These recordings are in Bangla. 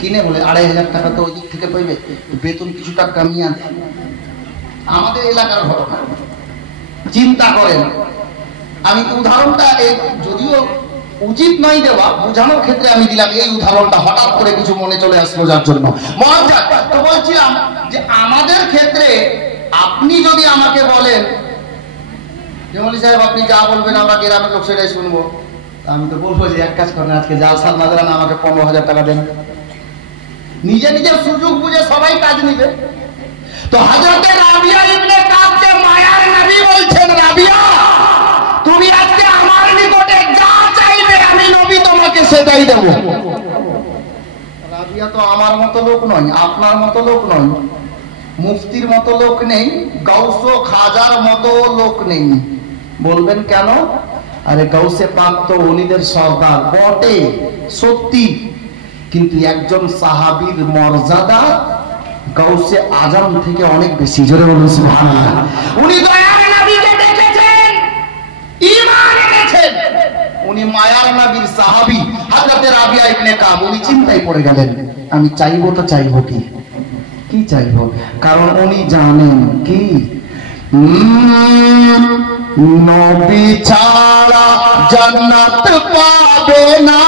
কিনে বলে 2500 টাকা তো ওই দিক থেকে পাইবে, বেতন কিছুটা কমিয়ে দেয়। আমাদের এলাকার ঘটনা, চিন্তা করেন। আমি উদাহরণটা যদিও উচিত নয় দেওয়া, বোঝানোর ক্ষেত্রে আমি দিলাম এই উদাহরণটা, হঠাৎ করে কিছু মনে চলে আসলো যার জন্য। তো বলছিলাম যে আমাদের ক্ষেত্রে আপনি যদি আমাকে বলেন যে মৌলভী সাহেব আপনি যা বলবেন আমরা গ্রামের লোক সেটাই শুনবো, আমি তো বলবো যে এক কাজ করেন, আজকে জালসার নাজরানা আমাকে 15,000 টাকা দেন। নিজে নিজের সুযোগ বুঝে সবাই কাজ নিবে। তো হযরতে রাবিয়া ইবনে কাবকে মায়ার নবী বলছেন, রাবিয়া তুমি আজকে আমার নিকটে যা চাইবে আমি নবী তোমাকে সেটাই দেব। রাবিয়া তো আমার মতো লোক নয়, আপনার মতো লোক নয়, মুফতির মতো লোক নেই, গাউস ও খাজার মতো লোক নেই। বলবেন কেন? আরে গাউসে পাক তো উনিদের সর্দার বটে, সত্যি, কিন্তু একজন সাহাবীর মর্যাদা গাউসে আজম থেকে অনেক বেশি। জোরে বলুন সুবহানাল্লাহ। উনি দয়ার নবীকে দেখেছেন, ঈমান এনেছেন, উনি মায়ার নবীর সাহাবী হযরতে রাবিয়া ইবনে কাব। উনি চিন্তায় পড়ে গেলেন, আমি চাইবো তো চাইবো কি চাইবো, কারণ উনি জানেন কি নবী ছাড়া জান্নাত পাবে না,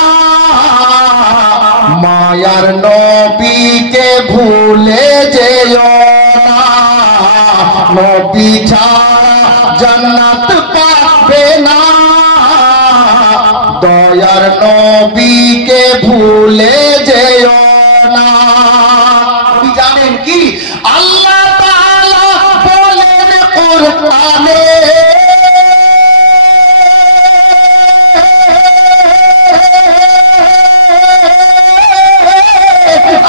মায়ার নবীকে ভুলে যেও না, নবী ছাড়া জান্নাত পাবে না, দয়ার নবীকে ভুলে যেও না। আপনি জানেন কি আল্লাহ তাআলা বলেন কোরআনে,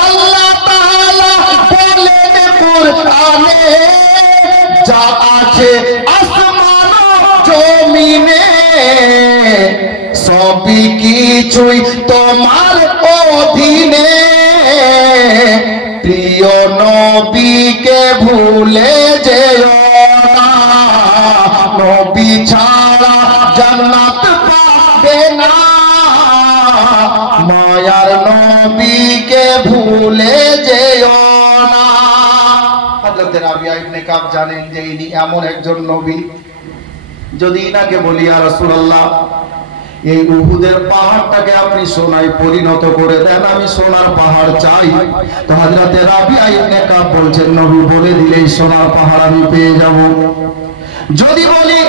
আল্লাহ তাআলা বলেন কোরআনে, যা আছে আসমান জমিনে সবই কিছুই তোমার অধীনে, প্রিয় নবীকে ভুলে যেও না, নবী ছাড়া জান্নাত পাবে না, মায়ার নবীকে ভুলে যেও না। হযরত রাবিয়া ইবনে কাব জানেন যে ইনি এমন একজন নবী, যদি ইনাকে বলি ইয়া রাসূলুল্লাহ এই উহুদের পাহাড়টাকে আপনি সোনায় পরিণত করে দেন, আমি সোনার পাহাড় চাই। তো হযরত রাবিয়া ইবনে কাব বলছেন, নবী বলে দিলেই সোনার পাহাড় আমি পেয়ে যাব। যদি বলি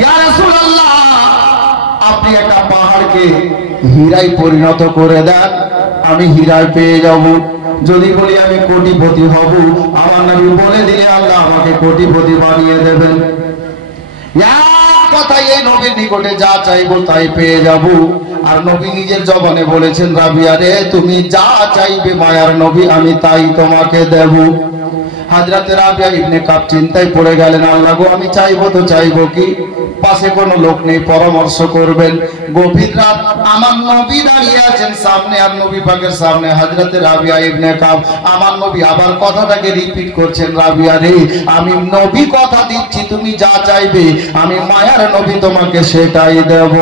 ইয়া রাসূলুল্লাহ আপনি একটা পাহাড়কে হীরায় পরিণত করে দেন, আমি হীরায় পেয়ে যাব। যদি বলি আমি কোটিপতি হব, আমার নবী বলে দিলে আল্লাহ আমাকে কোটিপতি বানিয়ে দেবেন। কথাই এই নবীর নিকটে যা চাইবো তাই পেয়ে যাব। আর নবী নিজের জবানে বলেছেন, রাবিয়া রে তুমি যা চাইবে মায়ার নবী আমি তাই তোমাকে দেব। হযরত রাবিয়া ইবনে কাব চিন্তায় পড়ে গেলেন, আল্লাহ গো আমি চাইবো তো চাইবো কি, পাশে কোনো লোক নেই পরামর্শ করবেন। গভীর রাত, আমার নবী দাঁড়িয়ে আছেন সামনে, আর নবী পাকের সামনে হযরত রাবিয়া ইবনে কাব। আমার নবী আবার কথাটাকে রিপিট করছেন, রাবিয়া রে আমি নবী কথা দিচ্ছি তুমি যা চাইবে আমি মায়ার নবী তোমাকে সেটাই দেব।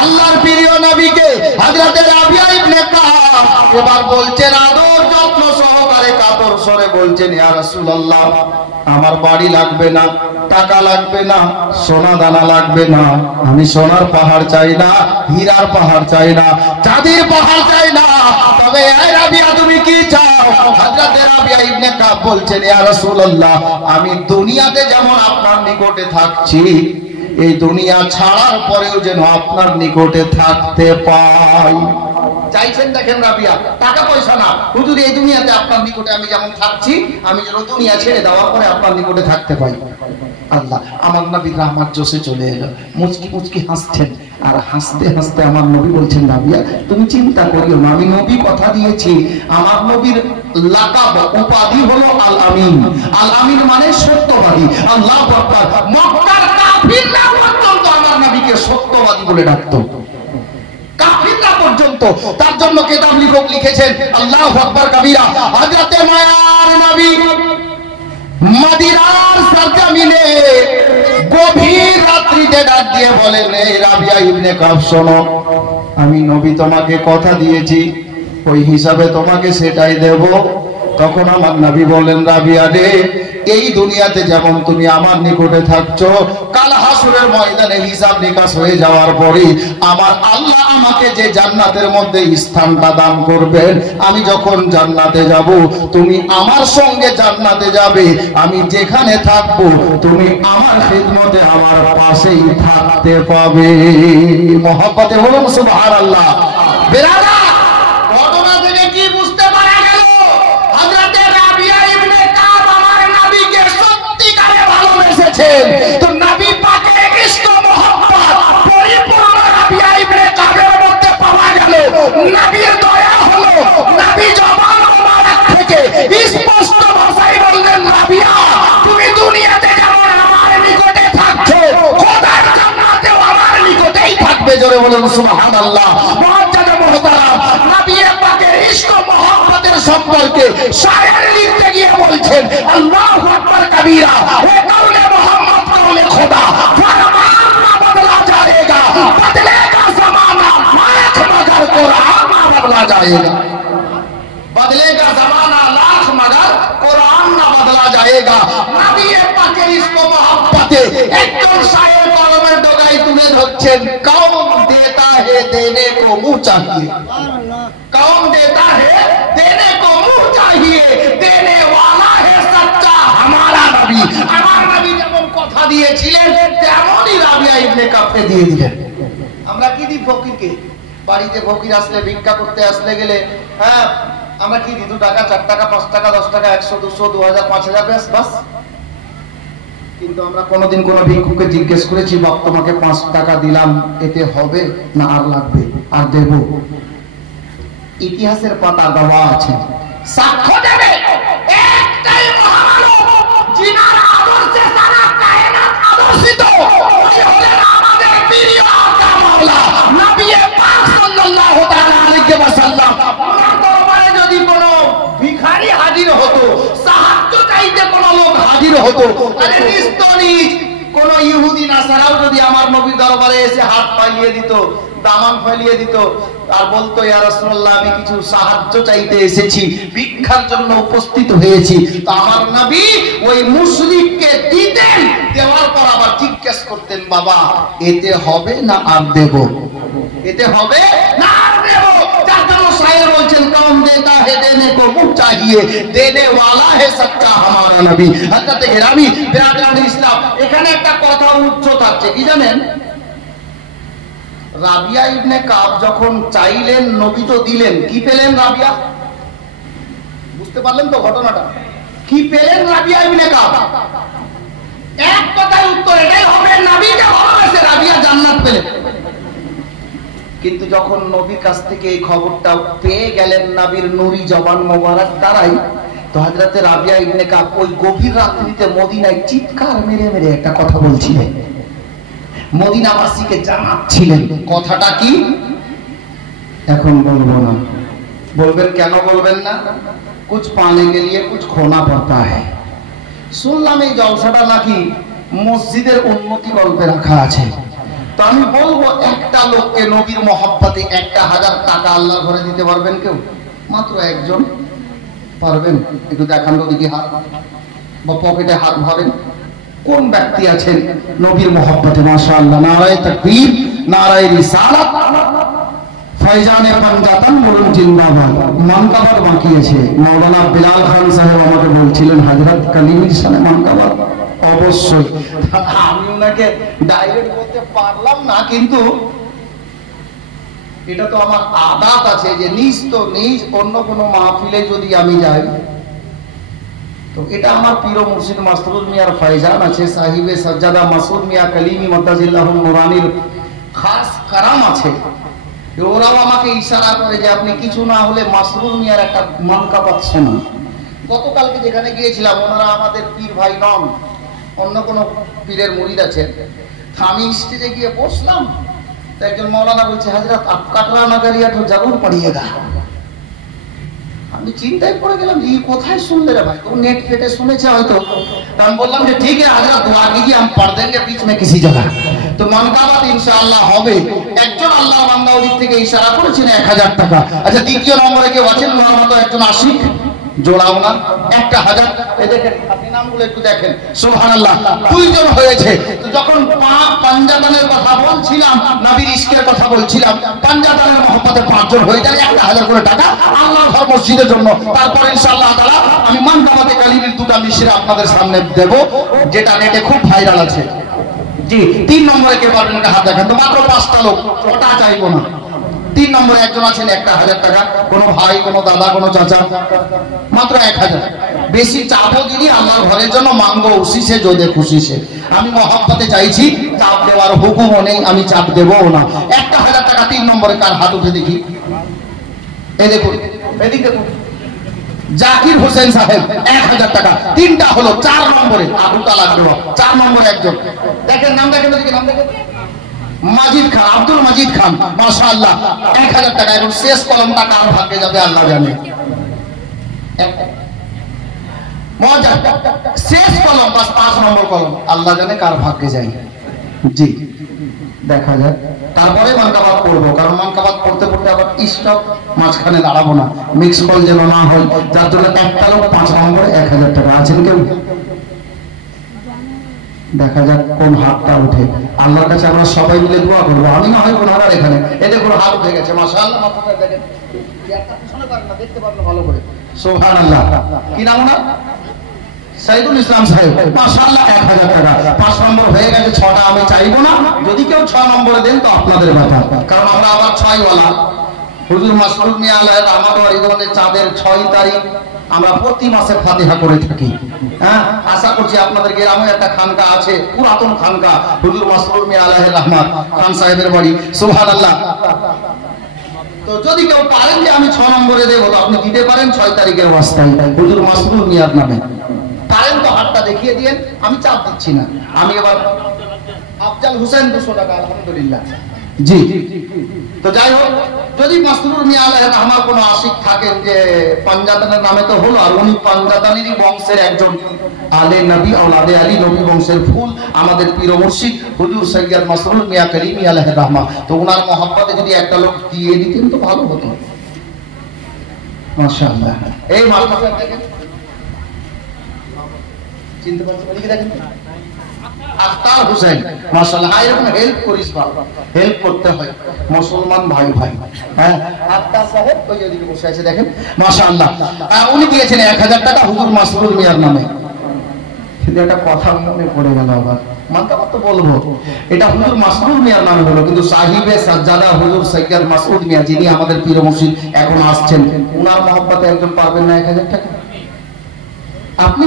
আল্লাহর প্রিয় নবীকে হযরত রাবিয়া ইবনে কাব এবার বলছেন আদর যত্ন সহকারে কাতর স্বরে বলছেন, ইয়া রাসূলুল্লাহ আমার বাড়ি লাগবে না, টাকা লাগবে না, সোনা দানা লাগবে না, আমি সোনার পাহাড় চাই না, হীরার পাহাড় চাই না, চাঁদের পাহাড় চাই না, তবে এই রাবিয়া তুমি কি চাও? হযরত রাবিয়া ইবনে কাব বলছেন, ইয়া রাসূলুল্লাহ আমি দুনিয়াতে যেমন আপনার নিকটে থাকছি, এই দুনিয়া ছাড়ার পরেও যেন আপনার নিকটে থাকতে পাই। চাইছেন দেখেন রাবিয়া, টাকা পয়সা না, হুজুর এই দুনিয়াতে আপনার নিকটে আমি যেমন থাকছি আমি যেন দুনিয়া ছেড়ে দেওয়ার পরে আপনার নিকটে থাকতে পাই। আল্লাহ আমার নবীর রাহমাত জোশে চলে এলো, মুচকি মুচকি হাসছেন, আর হাসতে হাসতে আমার নবী বলছেন, রাবিয়া তুমি চিন্তা করিও না, আমি নবী কথা দিয়েছি, আমার নবীর লাকাব উপাধি হলো আল আমিন। আল আমিন মানে সত্যবাদী। আল্লাহু আকবার। মক্কার কাফিররা পর্যন্ত আমার নবীকে সত্যবাদী বলে ডাকতো, কাফিররা পর্যন্ত। তার জন্য কিতাব লেখক লিখেছেন, আল্লাহু আকবার কবীরা, হযরতে মায়ার নবী মদিনার সরজমিনে গভীর রাত্রিতে ডাক দিয়ে বলেন, এই রাবিয়া ইবনে কাব শোনো, আমি নবী তোমাকে কথা দিয়েছি ওই হিসাবে তোমাকে সেটাই দেব। তখন আমার নবী বললেন, রাবিয়া রে, এই দুনিয়াতে যেমন তুমি আমার নিকটে থাকছো, কাল হাসরের ময়দানে হিসাব নিকাশ হয়ে যাওয়ার পরে আমার আল্লাহ আমাকে যে জান্নাতের মধ্যে স্থানটা দান করবেন, আমি যখন জান্নাতে যাব তুমি আমার সঙ্গে জান্নাতে যাবে, আমি যেখানে থাকবো তুমি আমার খিদমতে আমার পাশেই থাকতে পাবে। মহব্বতে বলুন সুবহানাল্লাহ। বেরাদা, ঘটনা থেকে কি বুঝতে পারা গেল? হযরতে রাবিয়া ইবনে কাব আমার নবীকে সত্যিকারে ভালোবেসেছেন। তো নবী পাকের ইশক ও মহব্বত পরিপূর্ণ রাবিয়া ইবনে কাবের মধ্যে পাওয়া গেল। নবীর দয়া হলো, নবী জবান মোবারক থেকে স্পষ্ট ভাষায় বললেন, রাবিয়া তুমি দুনিয়াতে যেমন আমার নিকটে থাকছো, খোদার জান্নাতেও আমার নিকটেই থাকবে। জোরে বলুন সুবহানাল্লাহ। মুআজ্জাদে মুহতারাম, নবী পাকের ইশক ও মহব্বতের সম্পর্কে শায়ের লিখতে গিয়ে বলছেন, আল্লাহু আকবার কবীরা, এ কাউলে মোহাম্মদ কাউলে খোদা, ফরমান না বদলা जाएगा, बदलेगा जमाना लाख मगर कुरान ना बदला जाएगा, बदलेगा जमाना लाख मगर कुरान ना बदला जाएगा। नबी पाके इसको मोहब्बते একজন শায়ের কলমের ডগায় তুলে ধরছেন, কौन देता है देने को मुंह चाहिए, कौन देता है देने को मुंह चाहिए, देने वाला है सच्चा हमारा नबी। আমার নবী যেমন কথা দিয়েছিলেন তেমনই রাবিয়া ইবনে কাবকে দিয়ে দিলেন। আমরা কি দিই ফকিরকে? বাড়িতে ফকির আসলে, ভিক্ষা করতে আসলে গেলে, হ্যাঁ আমরা কি দিই? 2 টাকা, 4 টাকা, 5 টাকা, 10 টাকা, 100, 200, 2000, 5000 বাস। কিন্তু আমরা কোনোদিন কোনো ভিক্ষুককে জিজ্ঞেস করেছি, বাপ তোমাকে 5 টাকা দিলাম, এতে হবে না আর লাগবে আর দেব? ইতিহাসের পাতা দেওয়া আছে, সাক্ষ্য দেবে একটাই মহামানব যিনার আদর্শে সারা কায়নাত আদর্শিত, ওই হলেন আমাদের প্রিয় আকা মাওলা নবী পাক সাল্লাল্লাহু তাআলা আলাইহি ওয়াসাল্লাম। ওনার দরবারে যদি কোনো ভিখারি হাজির হতো, সাহায্য চাইতে কোনো লোক হাজির হতো, আরে নিস্তনিজ কোন ইহুদি নাসারাও যদি আমার নবীর দরবারে এসে হাত পাইয়ে দিত, দামান ফেলিয়ে দিত আর বলতো, ইয়া রাসূলুল্লাহ আমি কিছু সাহায্য চাইতে এসেছি, ভিক্ষার জন্য উপস্থিত হয়েছি, তো আমার নবী ওই মুশরিককে দিতেন, দেওয়ার পর আবার জিজ্ঞেস করতেন, বাবা এতে হবে না আর দেব, এতে হবে না আর দেব। যার জন্য শায়ের বলছেন, কম দেতা হে দেনে কো মুহ চাহিয়ে, দেনে ওয়ালা হে সচ্চা হামারা নবী। হযরত হেরামি বিরাদরানে ইসলাম, এখানে একটা কথা উচ্চ থাকছে, কি জানেন? রাবিয়া ইবনে কাব যখন চাইলেন, নবী তো দিলেন, কি পেলেন রাবিয়া? বুঝতে পারলেন তো ঘটনাটা? কি পেলেন রাবিয়া ইবনে কাব? এক কথায় উত্তর এটাই হবে, নবীকে ভালোবেসে রাবিয়া জান্নাত পেলেন। কিন্তু যখন নবীর কাছ থেকে এই খবরটা পেয়ে গেলেন নবীর নূরি জবান মোবারক দ্বারাই, তো হযরতে রাবিয়া ইবনে কাব ওই গভীর রাত্রিতে মদিনায় চিৎকার মেরে মেরে একটা কথা বলছিলেন, মদিনাবাসীকে জানাচ্ছিলেন। কথাটা কি এখন বলবো না। বলবেন কেন বলবেন না? কুছ পানে কে লিয়ে কুছ খোনা পড়তা হ্যায়। শুনলাম এই জলসাটা নাকি মসজিদের উন্নতি গল্পে রাখা আছে, তো আমি বলবো একটা লোককে নবীর মহব্বতে 1000 টাকা আল্লাহর ঘরে দিতে পারবেন কেউ? মাত্র একজন পারবেন? একটু দেখান তো দেখি হাত, বা পকেটে হাত ভরেন। কোন ব্যক্তি আছেন নবীর মহব্বতে? মাশাআল্লাহ, নারায়ে তাকবীর, নারায়ে রিসালাত, ফয়জানে পাঞ্জাতন বলুন জিন্দাবাদ। মানকাবাত বাকি আছে। মাওলানা বিলাল খান সাহেব আমাকে বলছিলেন, হযরত কালিমির সানে মানকাবাত অবশ্যই। আমি ওনাকে ডাইরেক্ট বলতে পারলাম না, কিন্তু এটা তো আমার আদাত আছে যে নিজ তো নিজ অন্য কোনো মাহফিলে যদি আমি যাই, তো এটা আমার পীর মুর্শিদ মাসরুর মিয়ার ফয়জান আছে, সাহিবে সাজ্জাদা মাসুদ মিয়া কালিমি মুতাজিল্লাহুল নুরানির খাস কারাম আছে। ওরাও আমাকে ইশারা করে যে আপনি কিছু না হলে মাসরুর মিয়ার একটা মানকাবাত শোনান। গতকালকে যেখানে গিয়েছিলাম, ওনারা আমাদের পীর ভাই নন, অন্য কোনো পীরের মুরিদ আছে। আমি স্টেজে গিয়ে বসলাম, তো একজন মৌলানা বলছে, হযরত আপ কাটরা নগরিয়া তো জরুর পড়িয়েগা। আমি চিন্তায় পড়ে গেলাম, এই কোথায় শুনলে রে ভাই? তো নেট ফেটে শুনেছে হয়তো। আমি বললাম যে ঠিক আছে হযরত, দোয়া कीजिए, हम पढ़ देंगे बीच में किसी जगह। तो मनकाबात इंशाअल्लाह হবে। একজন আল্লাহ বান্দা ওদিক থেকে ইশারা করেছেন 1000 টাকা। আচ্ছা দ্বিতীয় নম্বরে কেউ আছেন ওনার মতো একজন আশিক? জোড়াও না, 1000। এদেরকে আপনি নামগুলো একটু দেখেন, সুবহানাল্লাহ, 2 জন হয়েছে। তো যখন পাঞ্জাতানের কথা বলছিলাম, নবীর ইশকের কথা বলছিলাম, পাঞ্জাতানের মহব্বতে 5 জন হয়ে যায়, 1000 করে টাকা আল্লাহর ঘর মসজিদের জন্য। তারপর ইনশাআল্লাহ তাআলা আমি মানকাবাতে কালিমের 2টা মিশরা আপনাদের সামনে দেব, যেটা নেটে খুব ভাইরাল আছে। জি, 3 নম্বরে কে পারবেন একটা হাত দেখান তো, মাত্র 5টা লোক, ওটা চাইবো না। 3 নম্বরে একজন আছেন 1000 টাকা, কোনো ভাই, কোনো দাদা, কোনো চাচা, মাত্র 1000। বেশি চাপও দিনি, আল্লাহর ঘরের জন্য মাঙ্গো উসি সে যদি খুশি সে। আমি মহব্বতে চাইছি, চাপ দেওয়ার হুকুমও নেই, আমি চাপ দেবও না। 1000 টাকা 3 নম্বরে কার হাত উঠে দেখি? এই দেখুন, এদিকে দেখুন, জাকির হোসেন সাহেব 1000 টাকা। 3টা হলো। 4 নম্বরে আবু তালাক দেওয়া, 4 নম্বরে একজন দেখেন, নাম দেখেন, ওদিকে নাম দেখেন, মাজিদ খান, আব্দুল মাজিদ খান, মাশাআল্লাহ 1000 টাকা। এখন শেষ কলমটা কার ভাগ্যে যাবে আল্লাহ জানে। মজা, শেষ কলম, বাস 5 নম্বর কলম, আল্লাহ জানে কার ভাগ্যে যায়। জি, দেখা যায়। তারপরে মানকাবাত করবো, কারণ মানকাবাত করতে করতে আবার স্টপ, মাঝখানে দাঁড়াবো না, মিক্স কল যেন না হয়। যার জন্য একটা লোক 5 নম্বরে 1000 টাকা। আছেন কেউ? দেখা যাক কোন হাতটা উঠে। আল্লাহর কাছে আমরা সবাই মিলে দোয়া করবো। আমি না হয় ওনারা এখানে, এতে কোনো হাত উঠে গেছে, মাশাআল্লাহ। মাথাটা দেখেন, চেয়ারটা পিছনে পারেন না, দেখতে পারেন ভালো করে, সুবহানাল্লাহ। কি নাম ওনার? সাইদুল ইসলাম সাহেব, মাশাআল্লাহ 1000 টাকা। 5 নম্বর হয়ে গেছে, 6টা আমি চাইবো না। যদি কেউ 6 নম্বরে দেন তো আপনাদের ব্যাপার, কারণ আমরা আবার 6 ওয়ালা। হুজুর মাসরুর মিয়া আলাইহির রহমত ও রিদওয়ানের চাঁদের 6 তারিখ আমরা প্রতি মাসে ফাতিহা করে থাকি। হ্যাঁ, আশা করছি আপনাদের গ্রামে একটা খানকা আছে, পুরাতন খানকা, হুজুর মাসরুর মিয়া আলাইহির রহমত খান সাহেবের বাড়ি, সুবহানাল্লাহ। তো যদি কেউ পারেন যে আমি 6 নম্বরে দেবো, তো আপনি দিতে পারেন 6 তারিখের ওয়াস্তায় হুজুর মাসরুর মিয়ার নামে। পারেন তো হাতটা দেখিয়ে দিয়েন, আমি চাপ দিচ্ছি না। আমি এবার আফজাল হোসেন 200 টাকা, আলহামদুলিল্লাহ। জি, তো যাই হোক, যদি মাসরুর মিয়া আলাইহির রহমত কোনো আশিক থাকেন যে পাঞ্জাতানের নামে, তো হলো, আর উনি পাঞ্জাতানেরই বংশের একজন আলে নবী, আওলাদে আলী, নবী বংশের ফুল, আমাদের পীর মুর্শিদ হুজুর সৈয়দ মাসরুর মিয়া কালিমি আলাইহির রহমত। তো ওনার মহব্বতে যদি একটা লোক দিয়ে দিতেন তো ভালো হতো, মাশাআল্লাহ। এই মাদ্রাসা দেখেন, চিনতে পারছেন? এদিকে দেখেন, আখতার হোসেন, মাশাআল্লাহ। এরকম হেল্প করিস বাবা, হেল্প করতে হয় মুসলমান ভাই ভাই। হ্যাঁ, আখতার সাহেব ওই ওদিকে বসে আছে দেখেন, মাশাআল্লাহ। উনি দিয়েছেন 1000 টাকা হুজুর মাসরুর মিয়ার নামে। কিন্তু একটা কথা মনে পড়ে গেল, আবার মানকাবাত তো বলবো, এটা হুজুর মাসরুর মিয়ার নামে হলো, কিন্তু সাহিবে সাজ্জাদা হুজুর সৈয়দ মাসউদ মিয়া, যিনি আমাদের পীর মুর্শিদ এখন আসছেন, উনার মহব্বতে একজন পারবেন না 1000 টাকা? আপনি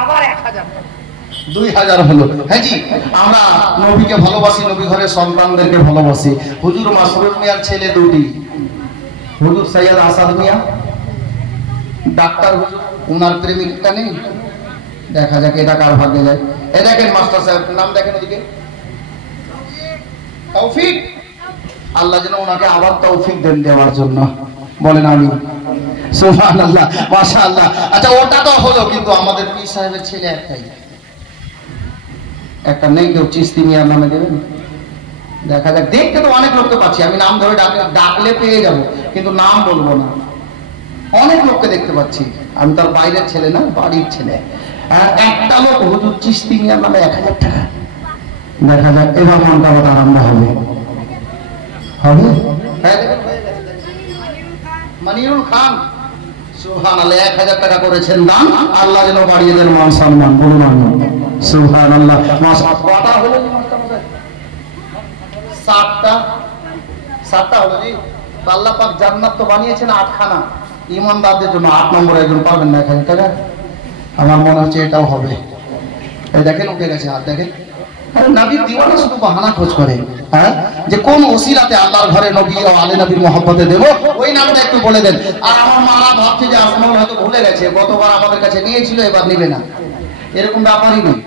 আবার 1000 টাকা, 2000 হলো। হ্যাঁ জি, আমরা নবীকে ভালোবাসি, নবী ঘরের সন্তানদেরকে ভালোবাসি। হুজুর মাসরুর মিয়ার ছেলে 2টি, হুজুর সৈয়দ আসাদ মিয়া ডাক্তার হুজুর, উনার প্রেমিকটা নেই। দেখা যাক এটা কার ভাগ্যে যায়। এই দেখেন মাস্টার সাহেব, নাম দেখেন ওদিকে, তৌফিক। আল্লাহ যেন ওনাকে আবার তৌফিক দেন দেওয়ার জন্য, বলেন আমিন, সুবহানাল্লাহ, মাশাআল্লাহ। আচ্ছা, ওটা তো হলো, কিন্তু আমাদের পীর সাহেবের ছেলে একটাই, একটা নেই। কেউ চিস্তি মিয়ার নামে দেবেন? দেখা যাক, দেখতে তো অনেক লোককে পাচ্ছি, আমি নাম ধরে ডাকলে পেয়ে যাব, কিন্তু নাম বলবো না। অনেক লোককে দেখতে পাচ্ছি, আমি তার বাইরের ছেলে না, বাড়ির ছেলে। একটা লোক হুজুর চিস্তি মিয়ার নামে 1000 টাকা। দেখা যাক এবার মনটা আরম্ভ হবে, হবে। মানিরুল খান, সুবহানাল্লাহ, 1000 টাকা করেছেন দান। আল্লাহ যেন বাড়িয়ে দেন মান সম্মান, বলুন আমিন, সুবহানাল্লাহ। কটা হলো? 7টা হলো জি। আল্লাহ পাক জান্নাত তো বানিয়েছেন 8খানা ঈমানদারদের জন্য। 8 নম্বরে একজন পাবেন না 1000 টাকা? আমার মনে হচ্ছে এটাও হবে। এই দেখেন উঠে গেছে হাত, দেখেন। আরে নবীর দিওয়ানা শুধু বাহানা খোঁজ করে, হ্যাঁ, যে কোন ওসিলাতে আল্লাহর ঘরে নবী ও আলে নবীর মহব্বতে দেব, ওই নামটা একটু বলে দেন। আর আমার মারা ভাবছে যে আসমাউল হয়তো ভুলে গেছে, গতবার আমাদের কাছে নিয়েছিল, এবার নেবে না, এরকম ব্যাপারই নেই।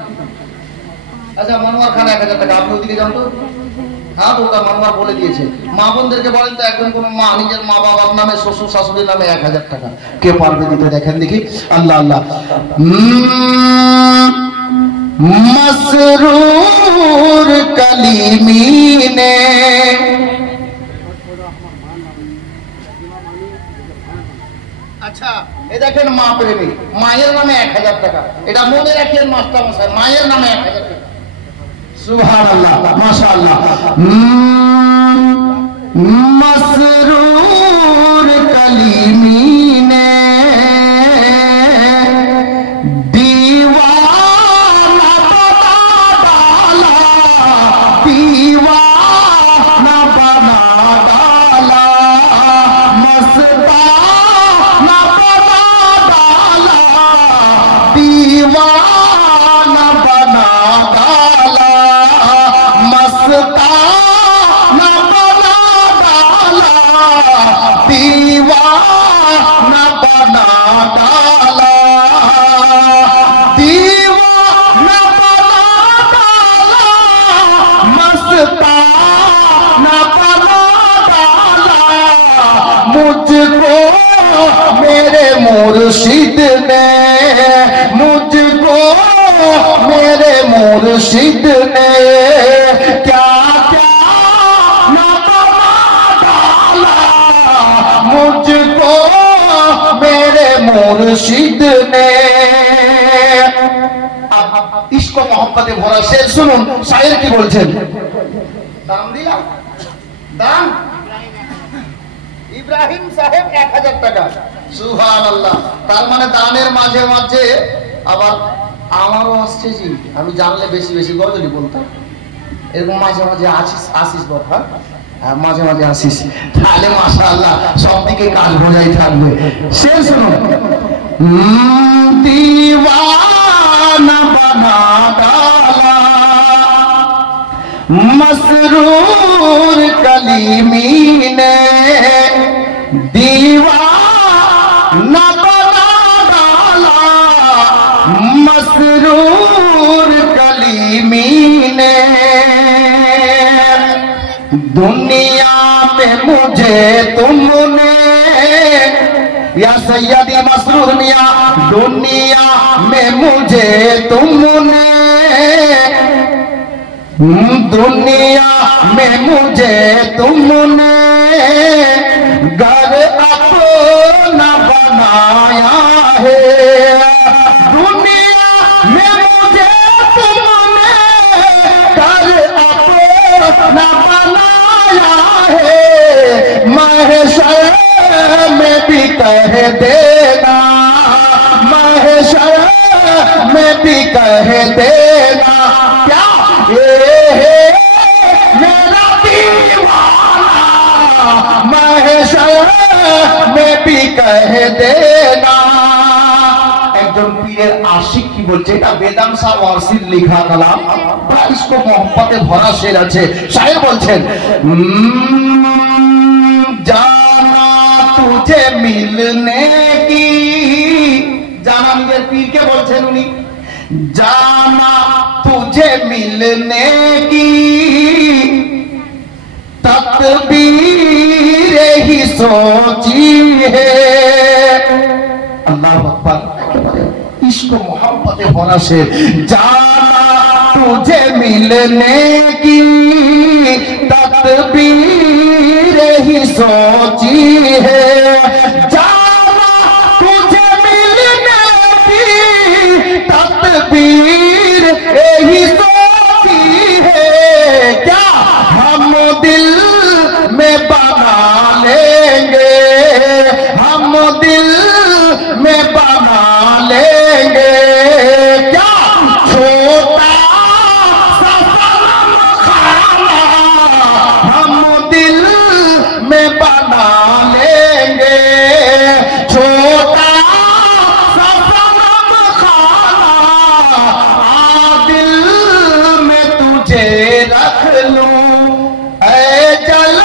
আচ্ছা, মনোয়ার খান 1000 টাকা, আপনি ওদিকে যান তো। হ্যাঁ, ওটা মনোয়ার বলে দিয়েছে। মা বোনদেরকে বলেন তো, একজন কোন মা নিজের মা বাবার নামে, শ্বশুর শাশুড়ির নামে 1000 টাকা কে পারবে দিতে? দেখেন দেখি। আল্লাহ আল্লাহ। मसरूर कलीमी ने আচ্ছা, এই দেখেন মা প্রেমী, মায়ের নামে 1000 টাকা। এটা মনে রাখেন মাস্টার মশাই, মায়ের নামে 1000 টাকা। সুবহানাল্লাহ, মাশাআল্লাহ। মসরুর কলিমি নে दीवाना बना डाला, दीवाना बना डाला, मस्ताना बना डाला, दीवाना बना डाला, मस्ताना बना डाला, दीवाना बना डाला, दीवाना बना डाला, मस्ताना बना डाला, मुझको मेरे मुर्शिद ने, मुझको मेरे मुर्शिद ने क्या क्या ना बना डाला, मुझको मेरे मुर्शिद ने। इश्क मोहब्बते भरा शेर सुनुন, शायर কি বলছেন? দাম দিলাম, দাম ইব্রাহিম সাহেব 1000 টাকা। সুবহানাল্লাহ। তার মানে দানের মাঝে মাঝে আবার আমারও আসছে জি, আমি জানলে বেশি বেশি গজলি বলতাম, এরকম মাঝে মাঝে আসিস কথা, মাঝে মাঝে আসিস, তাহলে মাশাআল্লাহ সব দিকে কাজ বোঝাই থাকবে। শেষ শুনুন, दीवाना बना डाला, मसरूर कलीमी ने दीवाना बना डाला, मसरूर कलीमी ने। दुनिया में मुझे तुमने या सैयदी मसरूर मियां, दुनिया में मुझे तुमने, दुनिया में मुझे तुमने घर अपना बनाया है, दुनिया में मुझे तुमने घर अपना बनाया है, महशर में भी कह देना, महशर में भी कह देना, क्या ये है मेरा दीवाना, महशर में भी कह देना। একজন পীরের আশিক কি বলছে, এটা বেদাম শাহ ওয়াসির লেখা কালাম, বড় ইসকো মোহব্বতে ভরা শের আছে। শায়ের বলছেন, जाना तुझे मिलने की, जाना নিজের পীরকে বলছেন উনি, जाना तुझे मिलने की तकदीर ही सोची है। अल्लाह अकबर, इश्क मोहब्बत भरा शेर। जाना तुझे मिलने की तकदीर ही सोची है, जाना तुझे मिलने की तकदीर ही सोची है, क्या हम दिल में बना लेंगे, हम दिल में बना लेंगे, क्या छोटा सा सनम खाना हम दिल में बना लेंगे, छोटा सा सनम खाना दिल में तुझे रख लूं, ऐ जल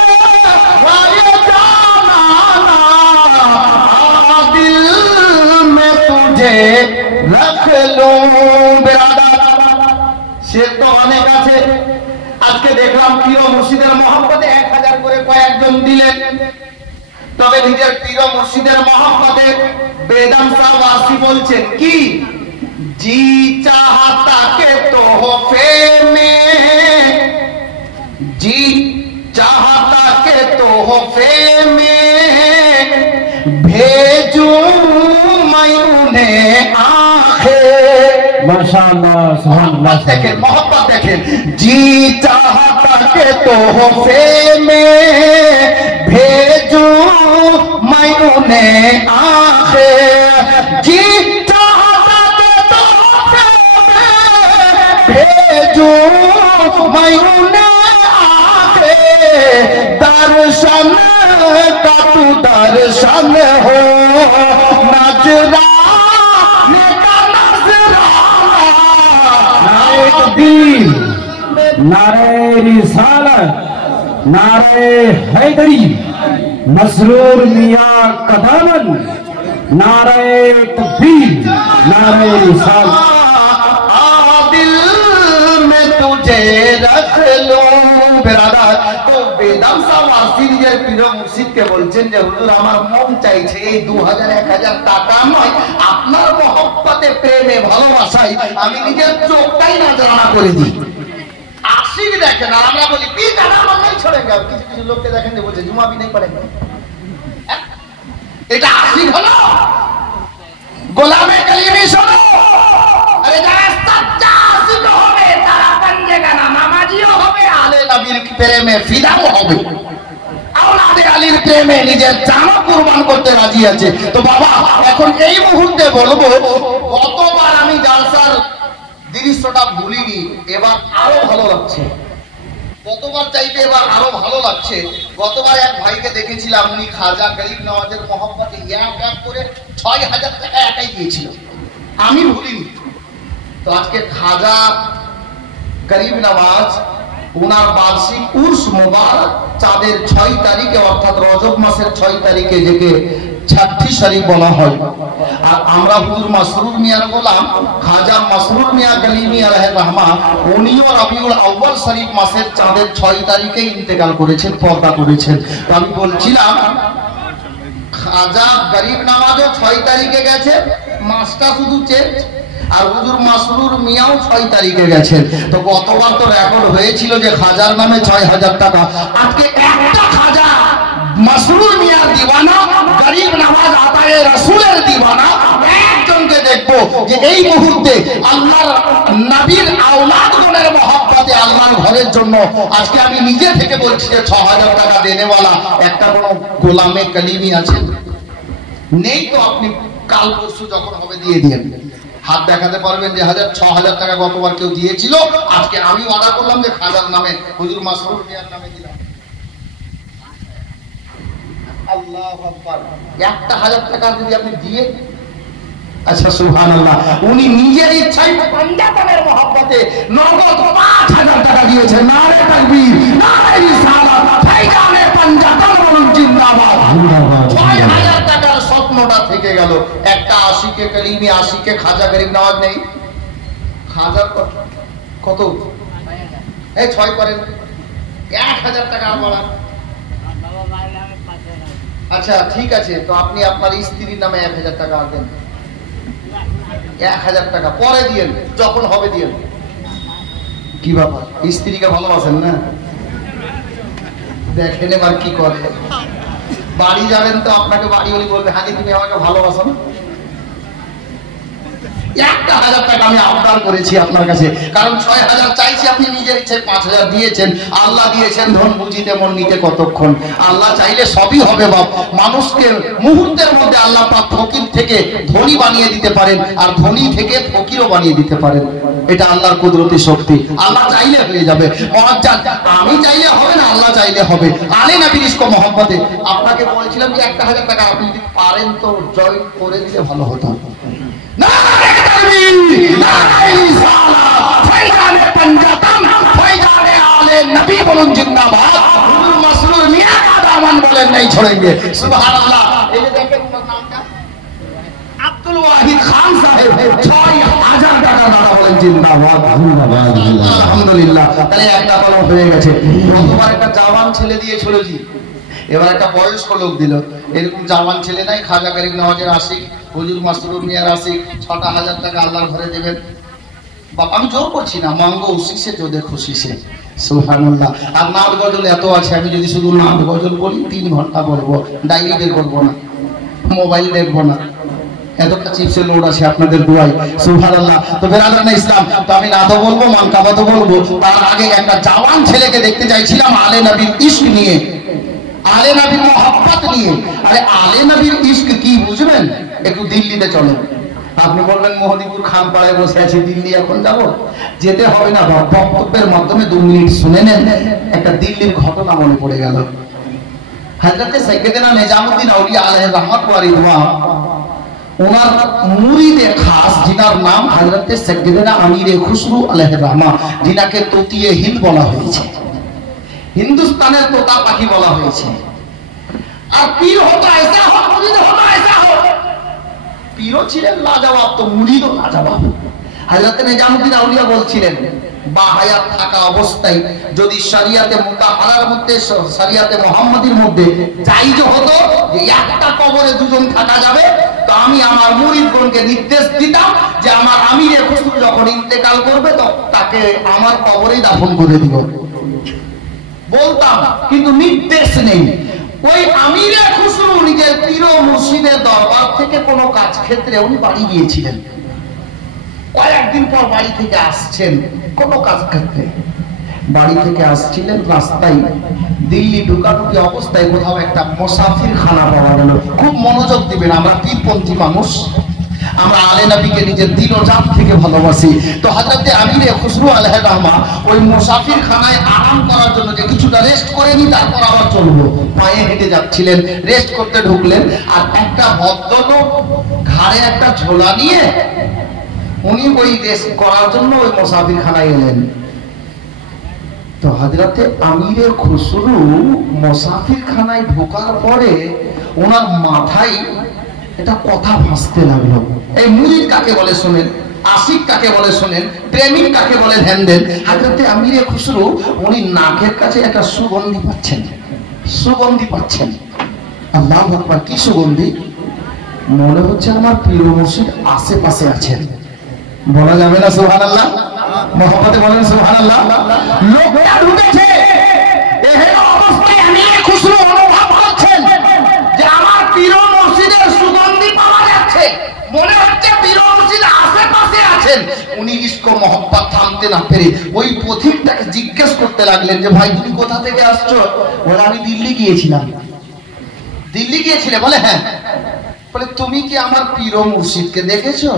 दिल में तुझे रख लूं। শের তো অনেক আছে, আজকে দেখলাম প্রিয় মুর্শিদের মহব্বতে 1000 করে কয়েকজন দিলেন, তবে নিজের প্রিয় মুর্শিদের মহব্বতে বেদাম শাহ ওয়াসি বলছেন কি, जी चाहता के तोहफे में, जी चाहता के तोहफे में भेजू मैं उन्हें आखे। माशाअल्लाह सुभान अल्लाह। देखें मोहब्बत देखें, जी चाहता के तोहफे में भेजू मैं उन्हें आखे। जी चाहता के तोहफे में भेजू मैं उन्हें आखे। दर्शन का तू दर्शन हो नजरा नारे रिसालत, नारे हैदरी, मसरूर मियां कदामन, नारे तकबीर, नारे रिसालत। दिल में तुझे रख लो बेरादार। तो বেদাম সাহেব আসি নিজের পীর মুর্শিদকে বলছেন যে হুজুর আমার মন চাইছে এই 2000-1000 টাকা নয়, আপনার মহব্বতে প্রেমে ভালোবাসায় আমি নিজের চোখটাই নজরানা করে দিই। আশিক দেখেন, আর আমরা বলি পীর কানা মানাই छोड़ेंगे। কিছু কিছু লোককে দেখেন যে বলছে জুমা भी नहीं पढ़ेंगे। এটা আশিক হলো? গোলামে কালিমি শোনো, আরে যারা সচ্চা আশিক হবে তারা বন্ধেগা না, নামাজিও হবে, আলে নবীর প্রেমে ফিদাও হবে, আওলাদে আলীর প্রেমে নিজের জান কুরবান করতে রাজি আছে। তো বাবা এখন এই মুহূর্তে বলবো, গতবার আমি জালসার দৃশ্যটা ভুলিনি, এবার আরো ভালো লাগছে। গতবার চাইতে এবার আরো ভালো লাগছে। গতবার এক ভাইকে দেখেছিলাম, উনি খাজা গরিব নওয়াজের মহব্বতে এক করে 6000 টাকা একাই দিয়েছিল, আমি ভুলিনি। তো আজকে খাজা গরিব নওয়াজ উনার বার্ষিক উর্স মোবারক চাঁদের 6 তারিখে অর্থাৎ রজব মাসের 6 তারিখে যেকে ছাত্রী শরীফ বলা হয়। আর আমরা হুজুর মাসরুর মিয়ার গোলাম খাজা মাসরুর মিয়া গলিমি আলাইহির রহমা, উনিও রবিউল আউয়াল শরীফ মাসের চাঁদের 6 তারিখে ইন্তেকাল করেছেন, পর্দা করেছেন। তো আমি বলছিলাম খাজা গরিব নওয়াজও 6 তারিখে গেছে, মাসটা শুধু চেঞ্জ। আর হুজুর মাসরুর মিয়াও 6 তারিখে গেছেন। তো গতবার তো রেকর্ড হয়েছিল যে খাজার নামে 6000 টাকা। আজকে একটা খাজা মাসরুর মিয়ার দিওয়ানা, গরিব নওয়াজ আতায়ে রাসূলের দিওয়ানা একজনকে দেখবো যে এই মুহূর্তে আল্লাহর নবীর আওলাদগণের মহব্বতে আল্লাহর ঘরের জন্য আজকে আমি নিজে থেকে বলছি যে 6000 টাকা দেনেওয়ালা একটা কোনো গোলামে কালিমি আছে? নেই তো আপনি কাল পরশু যখন হবে দিয়ে দিয়েন, হাত দেখাতে পারবেন যে 6000 টাকা গতবার কেউ দিয়েছিল, আজকে আমি ওয়াদা করলাম যে খাজার নামে হুজুর মাসরুর মিয়ার নামে দিলাম। আল্লাহু আকবার। 1000 টাকা যদি আপনি দিয়ে, আচ্ছা সুবহানাল্লাহ, উনি নিজের ইচ্ছায় পাঞ্জাবের মহব্বতে নগদ 5000 টাকা দিয়েছেন। নারে তাকবীর, নারে রিসালাত, ফাইজানে পাঞ্জাতন বলুন জিন্দাবাদ। 6000 টাকার স্বপ্নটা থেকে গেল। একটা আশিকে কালিমি, আশিকে খাজা গরিব নওয়াজ নেই। খাজার কত? এই 6 করেন, 1000 টাকা বলা। আচ্ছা ঠিক আছে, তো আপনি আপনার স্ত্রীর নামে 1000 টাকা দেন। 1000 টাকা পরে দিয়েন, যখন হবে দিয়েন। কি ব্যাপার, স্ত্রীকে ভালোবাসেন না? দেখেন এবার কি করে। বাড়ি যাবেন তো আপনাকে বাড়ি বলি বলবে, হাজি তুমি আমাকে ভালোবাসো না? 1000 টাকা আমি আবদার করেছি আপনার কাছে, কারণ 6000 চাইছি, আপনি নিজের ইচ্ছে 5000 দিয়েছেন। আল্লাহ দিয়েছেন ধন বুঝিতে মন নিতে কতক্ষণ। আল্লাহ চাইলে সবই হবে বাপ। মানুষকে মুহূর্তের মধ্যে আল্লাহ পাক ফকির থেকে ধনী বানিয়ে দিতে পারেন, আর ধনী থেকে ফকিরও বানিয়ে দিতে পারেন। এটা আল্লাহর কুদরতি শক্তি। আল্লাহ চাইলে হয়ে যাবে। মুআজ্জাল আমি চাইলে হবে না, আল্লাহ চাইলে হবে। আলে নবীর ইশক মহব্বতে আপনাকে বলেছিলাম যে 1000 টাকা আপনি যদি পারেন তো জয়েন করে দিলে ভালো হতো। নারে তাকবীর, নারে রিসালাত, ফাইজানে পাঞ্জাতন, ফাইজানে আলে নবী বলুন জিন্দাবাদ। হুজুর মাসরুর মিয়া দামান বলেন নাই छोड़ेंगे। সুবহানাল্লাহ। এই যে দেখেন ওনার নামটা আব্দুল ওয়াহিদ খান সাহেব, 6000 টাকা দাদা বলেন জিন্দাবাদ। আলহামদুলিল্লাহ। তাহলে একটা কলম হয়ে গেছে। গতবার একটা জওয়ান ছেলে দিয়েছিল জি, এবার একটা বয়স্ক লোক দিল। এরকম জওয়ান ছেলে নাই, খাজা গরিব নওয়াজের আশিক, হুজুর মাসরুর মিয়ার আশিক, 6000 টাকা আল্লাহর ঘরে দেবেন। বাপ আমি জোর করছি না, মাঙ্গো উসি সে जो दे खुशी से। সুবহানাল্লাহ। আর নাদ গজল এত আছে, আমি যদি শুধু নাদ গজল বলি 3 ঘন্টা বলবো, ডায়েরি বের করবো না। মোবাইল দেখবো না, এতটা চিপসের লোড আছে আপনাদের দুয়ায়, সুবহানাল্লাহ। তো বেরাদারানে ইসলাম, তো আমি না তো বলবো মানকাবা তো বলবো, তার আগে একটা জওয়ান ছেলেকে দেখতে চাইছিলাম আলে নবীর ইশক নিয়ে, আলে নবীর মোহাব্বত নিয়ে। আরে আলে নবীর ইশক কি বুঝবেন? একটু দিল্লিতে চলো। আপনি বলবেন মোহাম্মদপুর খানপাড়ায় বসে আছি, দিল্লি এখন যাব? যেতে হবে না, বক্তব্যের মাধ্যমে 2 মিনিট শুনে নেন। একটা দিল্লির ঘটনা মনে পড়ে গেল। হযরতে সাইয়েদনা নিজামউদ্দিন আউলিয়া আলাইহির রহমত ওয়া রিদওয়ান, ওনার মুরিদে খাস যিনার নাম হযরতে সাইয়েদনা আমিরে খুসরু আলাইহির রহমত, যিনাকে তোতিয়ে হিন্দ বলা হয়েছে, হিন্দুস্তানের তোতা পাখি বলা হয়েছে। আর পীর হতো ऐसा हो, মুরিদ হতো ऐसा हो। পীরও ছিলেন লাজবাব, তো মুরিদও লাজবাব। হযরতে নিজামউদ্দিন আউলিয়া বলছিলেন, বা হায়াত থাকা অবস্থায় যদি শরিয়াতে মুতাহারার মধ্যে, শরিয়াতে মুহাম্মাদির মধ্যে জায়েজ হতো যে একটা কবরে দুজন থাকা যাবে, তো আমি আমার মুরিদগণকে নির্দেশ দিতাম যে আমার আমিরে খুসরু যখন ইন্তেকাল করবে তো তাকে আমার কবরেই দাফন করে দিব, বলতাম। কিন্তু নির্দেশ নেই। ওই আমিরে খুসরু নিজের পীর ও মুর্শিদের দরবার থেকে কোনো কাজ ক্ষেত্রে উনি বাড়ি গিয়েছিলেন। কয়েকদিন পর বাড়ি থেকে আসছেন কোনো কাজ ক্ষেত্রে, বাড়ি থেকে আসছিলেন, রাস্তায় দিল্লি ঢুকাঢুকি অবস্থায় কোথাও একটা মুসাফির খানা পাওয়া গেল। খুব মনোযোগ দিবেন, আমরা পীরপন্থী মানুষ, আমরা আলে নবীকে নিজের দিল ও জান থেকে ভালোবাসি। তো হযরতে আমিরে খুসরু আলাইহির রহমত ওই মুসাফির খানায় আরাম করার জন্য যে কিছুটা রেস্ট করে নি তারপর আবার চলবো, পায়ে হেঁটে যাচ্ছিলেন, রেস্ট করতে ঢুকলেন। আর একটা ভদ্রলোক ঘাড়ে একটা ঝোলা নিয়ে উনি ওই রেস্ট করার জন্য ওই মুসাফির খানায় এলেন। তো হযরতে আমিরে খুসরু মুসাফির খানায় ঢোকার পরে ওনার মাথায় এটা কথা ভাসতে লাগলো। এই মুরিদ কাকে বলে শুনেন, আশিক কাকে বলে শুনেন, প্রেমিক কাকে বলে ধ্যান দেন। হযরতে আমিরে খুসরু উনি নাকের কাছে একটা সুগন্ধি পাচ্ছেন, সুগন্ধি পাচ্ছেন। আল্লাহু আকবার, কি সুগন্ধি! মনে হচ্ছে আমার পীর মুর্শিদ আশেপাশে আছেন। বলা যাবে না সুবহানাল্লাহ? মহব্বতে বলেন সুবহানাল্লাহ। লোকটা ঢুকেছে, এই অবস্থায় আমিরে খুসরু অনুভব করছেন যে আমার পীর মুর্শিদের সুগন্ধি পাওয়া যাচ্ছে, মনে হচ্ছে পীর মুর্শিদ আশেপাশে আছেন। উনি ইশক ও মহব্বত থামতে না পেরে ওই পথিকটাকে জিজ্ঞেস করতে লাগলেন যে ভাই তুমি কোথা থেকে আসছো? বলে আমি দিল্লি গিয়েছিলাম। দিল্লি গিয়েছিলে? বলে হ্যাঁ। বলে তুমি কি আমার পীর মুর্শিদকে দেখেছো?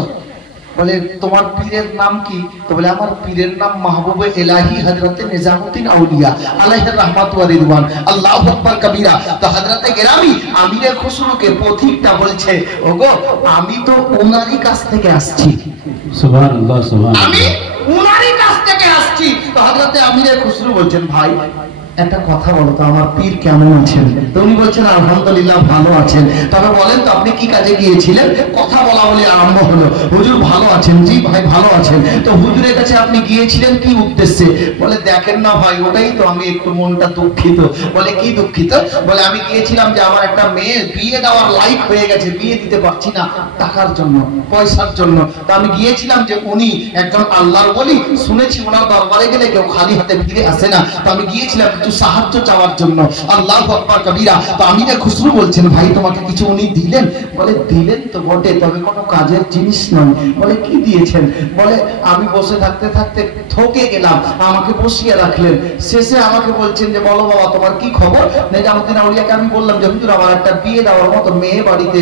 বলে তোমার পীরের নাম কি? তো বলে আমার পীরের নাম মাহবুবে ইলাহি হযরতে নিজামউদ্দিন আউলিয়া আলাইহির রহমত ওয়া রিদওয়ান, আল্লাহু আকবার কবীরা। তো হযরতে গেরামি আমিরে খুসরুকে পথিকটা বলছে, ওগো আমি তো উনারই কাছ থেকে আসছি, সুবহানাল্লাহ সুবহানাল্লাহ, আমি উনারই কাছ থেকে আসছি। তো হযরতে আমিরে খুসরু বলছেন, ভাই একটা কথা বলো তো, আমার পীর কেমন আছেন? তো উনি বলছেন আলহামদুলিল্লাহ ভালো আছেন। তবে বলেন তো আপনি কি কাজে গিয়েছিলেন? কথা বলা বলে আরম্ভ হলো, হুজুর ভালো আছেন? জি ভাই ভালো আছেন। তো হুজুরের কাছে আপনি গিয়েছিলেন কি উদ্দেশ্যে? বলে দেখেন না ভাই, ওটাই তো আমি একটু মনটা দুঃখিত। বলে কি দুঃখিত? বলে আমি গিয়েছিলাম যে আমার একটা মেয়ে বিয়ে দেওয়ার লাইক হয়ে গেছে, বিয়ে দিতে পারছি না টাকার জন্য, পয়সার জন্য। তো আমি গিয়েছিলাম যে উনি একজন আল্লাহর ওলি, শুনেছি ওনার দরবারে গেলে কেউ খালি হাতে ফিরে আসে না। তো আমি গিয়েছিলাম সাহায্য চাওয়ার জন্য। আল্লাহু আকবার কবীরা। তো আমিরে খুসরু বলছেন, ভাই তোমাকে কিছু উনি দিলেন? বলে দিলেন তো বটে, তবে কোনো কাজের জিনিস নয়। বলে কি দিয়েছেন? বলে আমি বসে থাকতে থাকতে থকে গেলাম, আমাকে বসিয়ে রাখলেন, শেষে আমাকে বলছেন যে বলো বাবা তোমার কি খবর? নিজামউদ্দিন আউলিয়াকে আমি বললাম যে হুজুর আমার একটা বিয়ে দেওয়ার মতো মেয়ে বাড়িতে,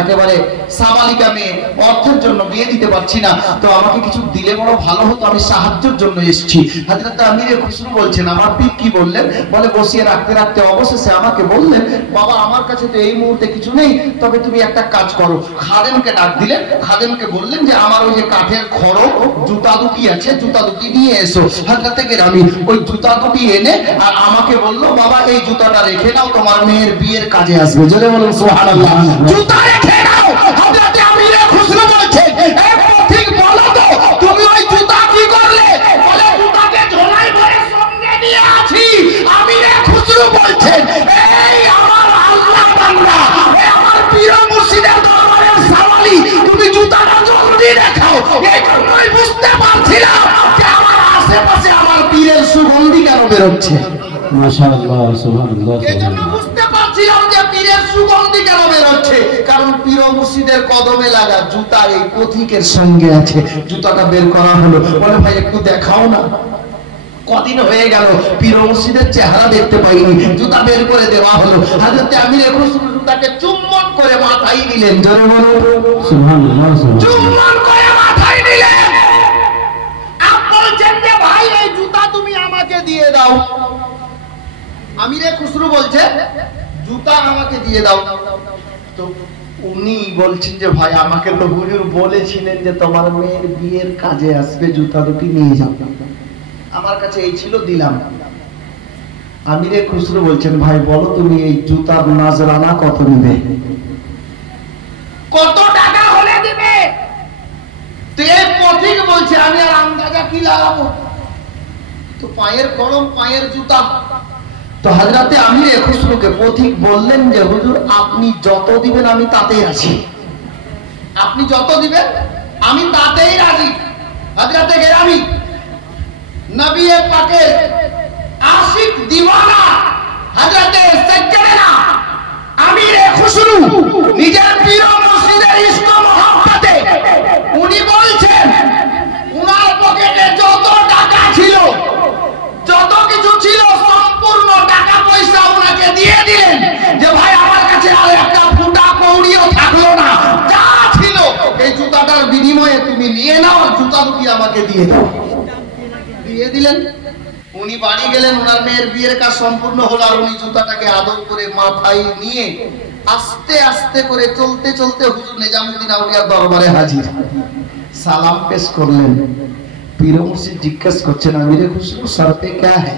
একেবারে সাবালিকা মেয়ে, অর্থের জন্য বিয়ে দিতে পারছি না, তো আমাকে কিছু দিলে বড় ভালো হতো, আমি সাহায্যের জন্য এসেছি। হযরত আমিরে খুসরু বলছেন, আমার পীর কি বললেন? বলে বসিয়ে রাখতে রাখতে অবশেষে আমাকে বললেন, বাবা আমার কাছে তো এই মুহূর্তে কিছু নেই, তবে তুমি একটা কাজ করো। খাদেমকে ডাক দিলেন, খাদেমকে বললেন যে আমার ওই যে কাঠের খড়গ জুতা দুটি আছে, জুতা দুটি নিয়ে এসো। হযরতে গেরামি ওই জুতা দুটি এনে আর আমাকে বললো, বাবা এই জুতাটা রেখে নাও, তোমার মেয়ের বিয়ের কাজে আসবে। জোরে বলুন সুবহানাল্লাহ। জুতা রেখে নাও। হযরতে আমিরে খুসরু বলছেন, এই পথিক বলো তো তুমি ওই জুতা কি করলে? বলে জুতাকে ঝোলায় ভরে সঙ্গে নিয়ে আছি। আমিরে খুসরু বলছেন, এই আমার আল্লাহ বান্দা, এই আমার পীর মুর্শিদের দরবারের সাওয়ালি, তুমি জুতাটা জলদি রেখো। এই জন্যই বুঝতে পারছিলাম যে আমার আশেপাশে আমার পীরের সুগন্ধি কেন বেরোচ্ছে। মাশাআল্লাহ সুবহানাল্লাহ। এই জন্য বুঝতে পারছিলাম যে পীরের সুগন্ধি কেন বেরোচ্ছে, কারণ মুর্শিদের কদমে লাগা জুতা এই পথিকের সঙ্গে আছে। জুতাটা বের করা হলো, বলে ভাই একটু দেখাও না। কদিন হয়ে গেল পীর মুর্শিদের চেহারা দেখতে পাইনি, জুতা বের করে দেওয়া হলো। হযরত আমির খুসরো জুতাকে চুম্বন করে মাথায় নিলেন। জোরে বলুন সুবহানাল্লাহ, সুবহানাল্লাহ। চুম্বন করে মাথায় নিলেন। আপ বলছেন যে ভাই এই জুতা তুমি আমাকে দিয়ে দাও। আমির খুসরো বলছে জুতা আমাকে দিয়ে দাও। তো উনি বলছেন যে ভাই আমাকে তো হুজুর বলেছিলেন যে তোমার মেয়ের বিয়ের কাজে আসবে, জুতা দুটি নিয়ে যাও। আমার কাছে এই ছিল, দিলাম। আমির খুসরো বলছেন ভাই বলো তুমি এই জুতার নাজরানা কত নেবে, কত টাকা হলে দিবে? তো এই পথিক বলছে আমি আর আন্দাজা কি লাগাবো, তো পায়ের গরম, পায়ের জুতা। তো হযরতে আমির খুসরোকে পথিক বললেন যে হুজুর আপনি যত দিবেন আমি তাতেই আছি, আপনি যত দিবেন আমি তাতেই রাজি। হযরতে গেরামি নবী পাকের আশিক দিওয়ানা হযরতে সাজ্জাদনা আমির খুসরো নিজের পীর মুর্শিদের ইশক মহব্বতে উনি বলছেন উনার পকেটে যত টাকা ছিল, যত কিছু ছিল, সম্পূর্ণ টাকা পয়সা ওনাকে দিয়ে দিলেন যে ভাই আমার কাছে আর একটা ফুটা কৌড়িও থাকলো না, যা ছিল এই জুতাটার বিনিময়ে তুমি নিয়ে নাও, জুতা দুটি আমাকে দিয়ে দাও। দিয়ে দিলেন। উনি বাড়ি গেলেন, ওনার মেয়ের বিয়ের কাজ সম্পূর্ণ হলো। আর উনি জুতাটাকে আদর করে মাথায় নিয়ে আস্তে আস্তে করে চলতে চলতে হুজুর নিজামুদ্দিন আউলিয়ার দরবারে হাজির। সালাম পেশ করলেন। পীর মুর্শিদ জিজ্ঞেস করছেন আমির খুসরো সর পে क्या है,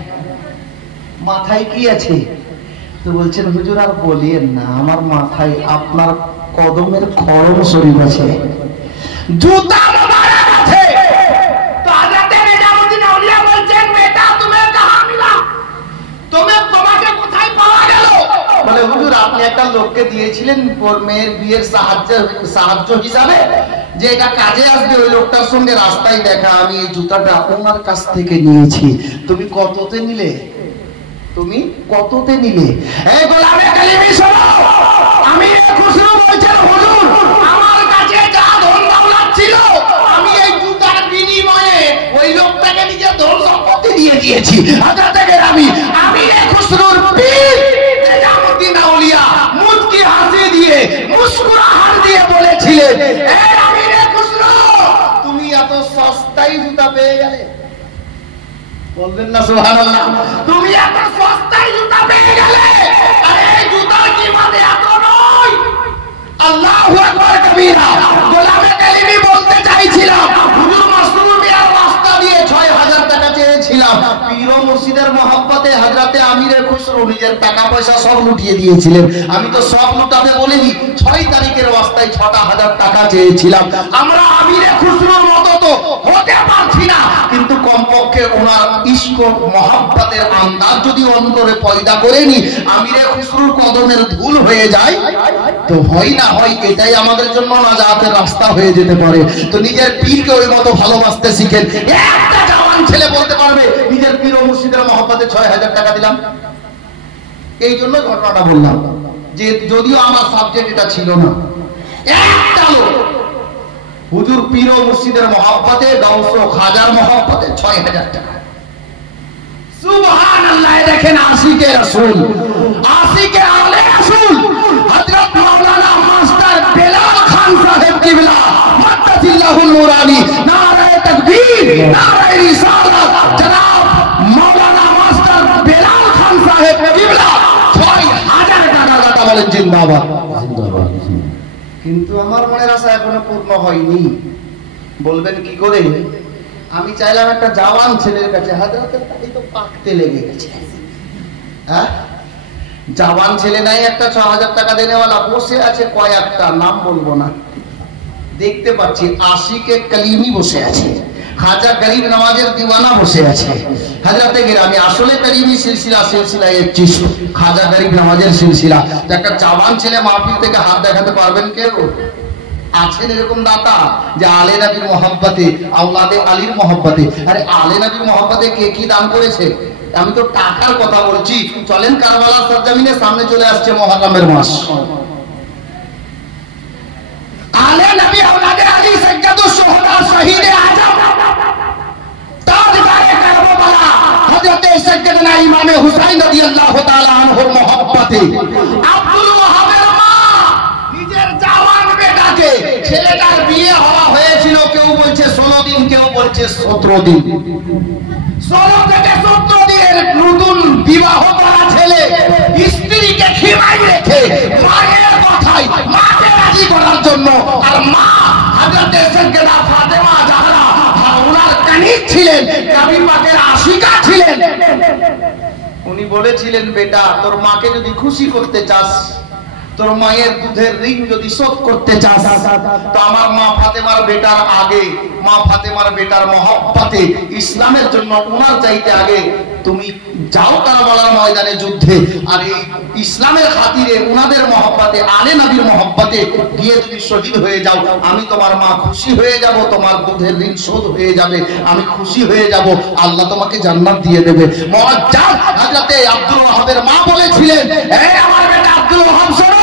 মাথায় কি আছে? তো বলছেন হুজুর আর বলিয়েন না, আমার মাথায় আপনার কদমের খড়ম শরীফ আছে, জুতা মোবারক আছে। তো হযরত নিজামুদ্দিন আউলিয়া বলছেন বেটা তুমি কাহা মিলা, তোমাকে কোথায় পাওয়া গেল? বলে হুজুর আপনি একটা লোককে দিয়েছিলেন ওর মেয়ের বিয়ের সাহায্য হিসাবে, যে এটা কাজে আসবে, ওই লোকটার সঙ্গে রাস্তায় দেখা, আমি এই জুতাটা ওনার কাছ থেকে নিয়েছি। তুমি কততে নিলে? তুমি কততে নিলে? এই গোলামে কালিমি শোনো, আমি খুসরো বলছেন হুজুর আমার কাছে যা ধন দৌলত ছিল আমি এই জুতার বিনিময়ে ওই লোকটাকে নিজের ধন সম্পত্তি দিয়ে দিয়েছি। হযরত গেরামি আমি খুসরোর পীর নিজামুদ্দিন আউলিয়া মুচকি হাসি দিয়ে মুস্কুরাহাত দিয়ে বলেছিলেন এই আমির খুসরো তুমি এত সস্তায় জুতা পেয়ে গেলে। বলবেন না সুবহানাল্লাহ, তুমি এত সস্তায় জুতা পেয়ে গেলে। আরে এই জুতার কিমাতে এত নয়। আল্লাহু আকবার কবীরা। গোলামে কালিমি বলতে চাইছিলাম হুজুর মাসরুর মিয়ার রাস্তা দিয়ে ৬০০০ টাকা চেয়েছিলাম। পীর মুর্শিদের মহব্বতে হযরতে আমির খুসরো নিজের টাকা পয়সা সব লুটিয়ে দিয়েছিলেন। আমি তো সব লুটাতে বলিনি, ৬ তারিখের রাস্তায় ৬০০০ টাকা চেয়েছিলাম। আমরা আমির খুসরোর মতো তো হতে পারছি না, কিন্তু কমপক্ষে ওনার ইশক মহব্বতের আন্দাজ যদি অন্তরে পয়দা করে নি, আমির খুসরোর কদমের ধুল হয়ে যায়, তো হয় না হয় এটাই আমাদের জন্য নাজাতের রাস্তা হয়ে যেতে পারে। তো নিজের পীরকে ওই মতো ভালোবাসতে শিখেন। একটা জওয়ান ছেলে বলতে পারবে নিজের পীর ও মুর্শিদের মহব্বতে ৬০০০ টাকা দিলাম? এই জন্য ঘটনাটা বললাম, যে যদিও আমার সাবজেক্ট এটা ছিল না। একটা লোক হুজুর পীর ও মুর্শিদের মহব্বতে, গাউস ও খাজার মহব্বতে ৬০০০ টাকা। সুবহানাল্লাহ। দেখেন আশিকে রাসূল, আশিকে আলে রাসূল হযরত মাওলানা মাস্টার বেলাল খান সাহেব কিবলা মাদ্দাতিল্লাহুল নুরানি, নারায়ে তাকবীর, নারায়ে রিসালাত, জনাব মাওলানা মাস্টার বেলাল খান সাহেব কিবলা ৬০০০ টাকা দাতা বলেন জিন্দাবাদ। জিন্দাবাদ। কিন্তু আমার মনের আশা এখনো পূর্ণ হয়নি। বলবেন কি করে? আমি চাইলাম একটা জওয়ান ছেলের কাছে, হযরতের দাড়ি তো পাকতে লেগে গেছে। হ্যাঁ, জওয়ান ছেলে নাই, একটা ৬০০০ টাকা দেনেওয়ালা বসে আছে, কয়েকটা নাম বলবো না, দেখতে পাচ্ছি। আশিকে কালিমি বসে আছে, খাজা গরিব নওয়াজের দিওয়ানা বসে আছে। হযরতে গেরামি আসলে কালিমি সিলসিলা 21 খাজা গরিব নওয়াজের সিলসিলা। একটা জওয়ান ছেলে মাহফিল থেকে হাত দেখাতে পারবেন কেউ? আছেন এরকম দাতা যে আলে নবীর মহব্বতে, আওলাদে আলীর মহব্বতে? আরে আলে নবীর মহব্বতে কে কি দান করেছে? আমি তো টাকার কথা বলছি। চলেন কারবালার সরজমিনের সামনে চলে আসছে মুহররমের মাস। না ইমামে হুসাইন রাদিয়াল্লাহু তাআলা আনহুর মহব্বতে আব্দুল ওয়াহাবের মা নিজের জাওয়ান বেটাকে, ছেলেটার বিয়ে হয়েছিল কেউ বলছে 16 দিন, কেউ বলছে 17 দিন, 16 থেকে 17 দিনের নতুন বিবাহ করা ছেলে স্ত্রীকে খিমাই রেখে মায়ের কথায় মাকে রাজি করার জন্য, আর মা হযরত সাইয়্যিদা ফাতেমা জাহরা ওনার কানিজ ছিলেন, নবী পাকের আশিকা ছিলেন। উনি বলেছিলেন, বেটা তোর মাকে যদি খুশি করতে চাস, তোর মায়ের দুধের ঋণ যদি শোধ করতে চাস, তো আমার মা ফাতেমার বেটার আগে, মা ফাতেমার বেটার মহব্বতে ইসলামের জন্য ওনার চাইতে আগে তুমি যাও কারবালার ময়দানে যুদ্ধে, আর এই ইসলামের খাতিরে ওনাদের মহব্বতে, আলে নবীর মহব্বতে গিয়ে তুমি শহীদ হয়ে যাও, আমি তোমার মা খুশি হয়ে যাব, তোমার দুধের ঋণ শোধ হয়ে যাবে, আমি খুশি হয়ে যাব, আল্লাহ তোমাকে জান্নাত দিয়ে দেবে। মুআজ্জাজ হযরত আব্দুল ওয়াহাবের মা বলেছিলেন, এই আমার বেটা আব্দুল ওয়াহাব শোনো,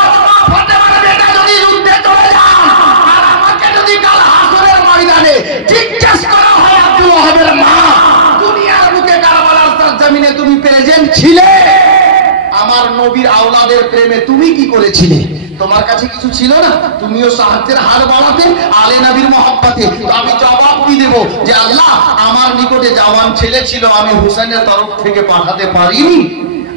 আজ মা ফাতেমার বেটা যদি যুদ্ধে চলে যান, আর আমাকে যদি কাল হাসরের ময়দানে জিজ্ঞেস করা হয়, আব্দুল ওয়াহাবের মা দুনিয়ার বুকে কারবালার জমিনে তুমি প্রেজেন্ট ছিলে, আমার নবীর আওলাদের প্রেমে তুমি কি করেছিলে? তোমার কাছে কিছু ছিল না? তুমিও সাহায্যের হার বাড়াতে আলে নবীর মহব্বতে। আমি জবাব কি দেব যে আল্লাহ আমার নিকটে জওয়ান ছেলে ছিল, আমি হুসাইনের তরফ থেকে পাঠাতে পারিনি,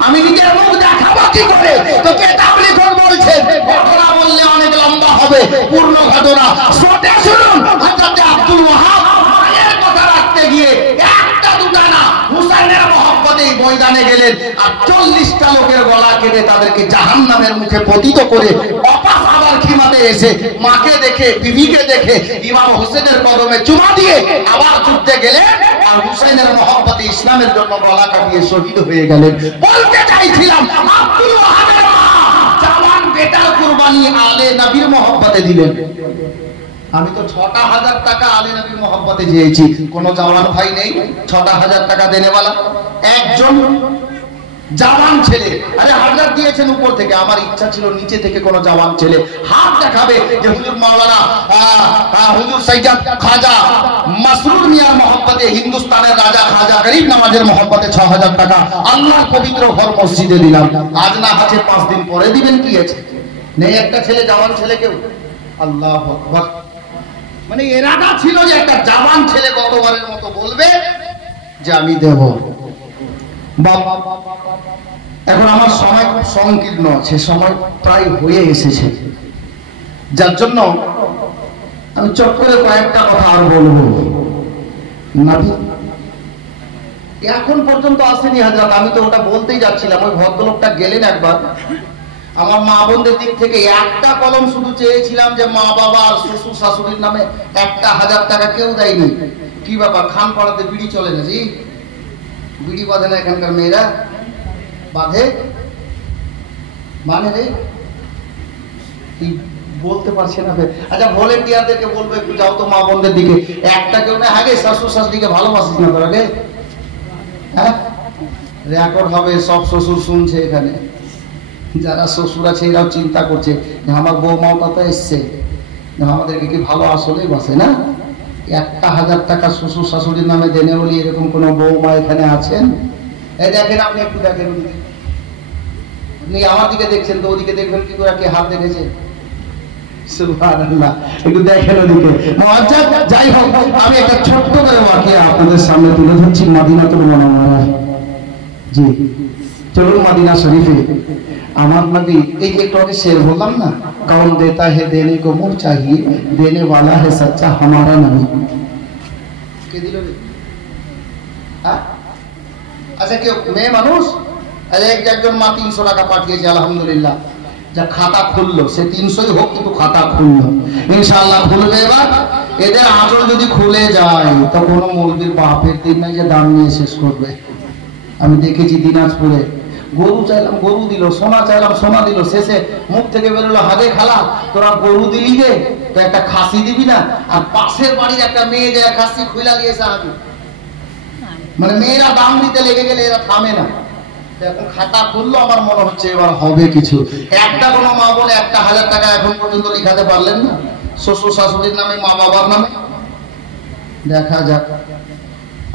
আমি নিজের মুখ দেখাবো কি করে? তো কিতাব লিখন বলছেন, ঘটনা বললে অনেক লম্বা হবে, পূর্ণ ঘটনা শুনে শুনুন। হযরত আব্দুল ওয়াহাব মায়ের কথা রাখতে গিয়ে একটা দুটা না, হুসাইনের মহব্বতে ময়দানে গেলেন, আর 40টা লোকের গলা কেটে তাদেরকে জাহান্নামের মুখে পতিত করে অপাস আবার খিমাতে এসে মাকে দেখে, বিবিকে দেখে, ইমাম হোসেনের কদমে চুমা দিয়ে আবার যুদ্ধে গেলেন, আর হুসাইনের মহব্বতে ইসলামের জন্য গলা কাটিয়ে শহীদ হয়ে গেলেন। বলতে চাইছিলাম, আব্দুল ওয়াহাবের মা জাওয়ান বেটার কুরবানি আলে নবীর মহব্বতে দিলেন। আমি তো ৬,০০০ টাকা আলে নবীর মহব্বতে চেয়েছি, কোন জওয়ান ভাই নেই ৬,০০০ টাকা দেনেওয়ালা? একজন জওয়ান ছেলে, আরে হাজার দিয়েছেন উপর থেকে, আমার ইচ্ছা ছিল নিচে থেকে কোন জওয়ান ছেলে হাত দেখাবে যে হুজুর মাওলানা হুজুর সাইয়্যিদ খাজা মাসরুর মিয়ার মহব্বতে, হিন্দুস্তানের রাজা খাজা গরিব নওয়াজের মহব্বতে ৬,০০০ টাকা আল্লাহর পবিত্র ঘর মসজিদে দিলাম। আজ না আছে 5 দিন পরে দিবেন, কি আছে? নেই একটা ছেলে, জওয়ান ছেলে কেউ? আল্লাহু আকবার। মানে এরাদা ছিল যে একটা জওয়ান ছেলে গতবারের মতো বলবে যে আমি দেব। বাবা এখন আমার সময় খুব সংকীর্ণ আছে, সময় প্রায় হয়ে এসেছে, যার জন্য আমি চট করে কয়েকটা কথা আর বলবো। নবী এখন পর্যন্ত আসেনি হযরত, আমি তো ওটা বলতেই যাচ্ছিলাম, ওই ভদ্রলোকটা গেলেন একবার, আমার মা বোনদের দিক থেকে একটা কলম শুধু চেয়েছিলাম যে মা বাবা আর শ্বশুর শাশুড়ির নামে 1,000 টাকা কেউ দেয়নি। কি ব্যাপার, খান পাড়াতে বিড়ি চলে না? জি, বিড়ি বাঁধে না এখানকার মেয়েরা? বাঁধে মানে রে কি বলতে পারছে না। আচ্ছা ভলেন্টিয়ারদেরকে বলবো একটু যাও তো মা বোনদের দিকে, একটা কেউ না আগে শ্বশুর শাশুড়িকে ভালোবাসিস না তোর আগে? হ্যাঁ, রেকর্ড হবে, সব শ্বশুর শুনছে এখানে, যারা শ্বশুর আছে এরাও চিন্তা করছে যে আমার বৌমাও তো এসছে, আমাদেরকে কি ভালো আসলেই বাসে না? 1,000 টাকা শ্বশুর শাশুড়ির নামে দেনে বলি, এরকম কোন বৌমা এখানে আছেন? এই দেখেন, আপনি একটু দেখেন ওদিকে, আপনি আমার দিকে দেখছেন তো ওদিকে দেখবেন কি করে, কে হাত দেখেছে? সুবহানাল্লাহ, একটু দেখেন ওদিকে। মুআজ্জাজ, যাই হোক, আমি একটা ছোট্ট করে ওয়াকিয়া আপনাদের সামনে তুলে ধরছি মদিনাতুল মুনাওয়ারা। জি, চলুন মদিনা শরীফে আমার নবী, এই যে একটু আগে শের বললাম না, কौन देता है देने को मुंह चाहिए, देने वाला है सच्चा हमारा नबी। কে দিল রে? হ্যাঁ, আচ্ছা কেউ মেয়ে মানুষ, আরে একজন মা 300 টাকা পাঠিয়েছে, আলহামদুলিল্লাহ, যা খাতা খুললো, সে 300ই হোক কিন্তু খাতা খুললো, ইনশাআল্লাহ খুলবে। এবার এদের আঁচল যদি খুলে যায় তো কোনো মৌলবীর বাপের দিন নাই যে দাম নিয়ে শেষ করবে। আমি দেখেছি দিনাজপুরে, গরু চাইলাম গরু দিল, সোনা চাইলাম সোনা দিল, শেষে মুখ থেকে বেরোলো, হাগে খালা তোরা গরু দিলি গে, তো একটা খাসি দিবি না? আর পাশের বাড়ির একটা মেয়ে যে খাসি খুইলা দিয়েছে হাগে, মানে মেয়েরা দাম দিতে লেগে গেলে এরা থামে না। এখন খাতা খুললো, আমার মনে হচ্ছে এবার হবে কিছু। একটা কোনো মা বলে 1,000 টাকা এখন পর্যন্ত লিখাতে পারলেন না শ্বশুর শাশুড়ির নামে, মা বাবার নামে? দেখা যাক।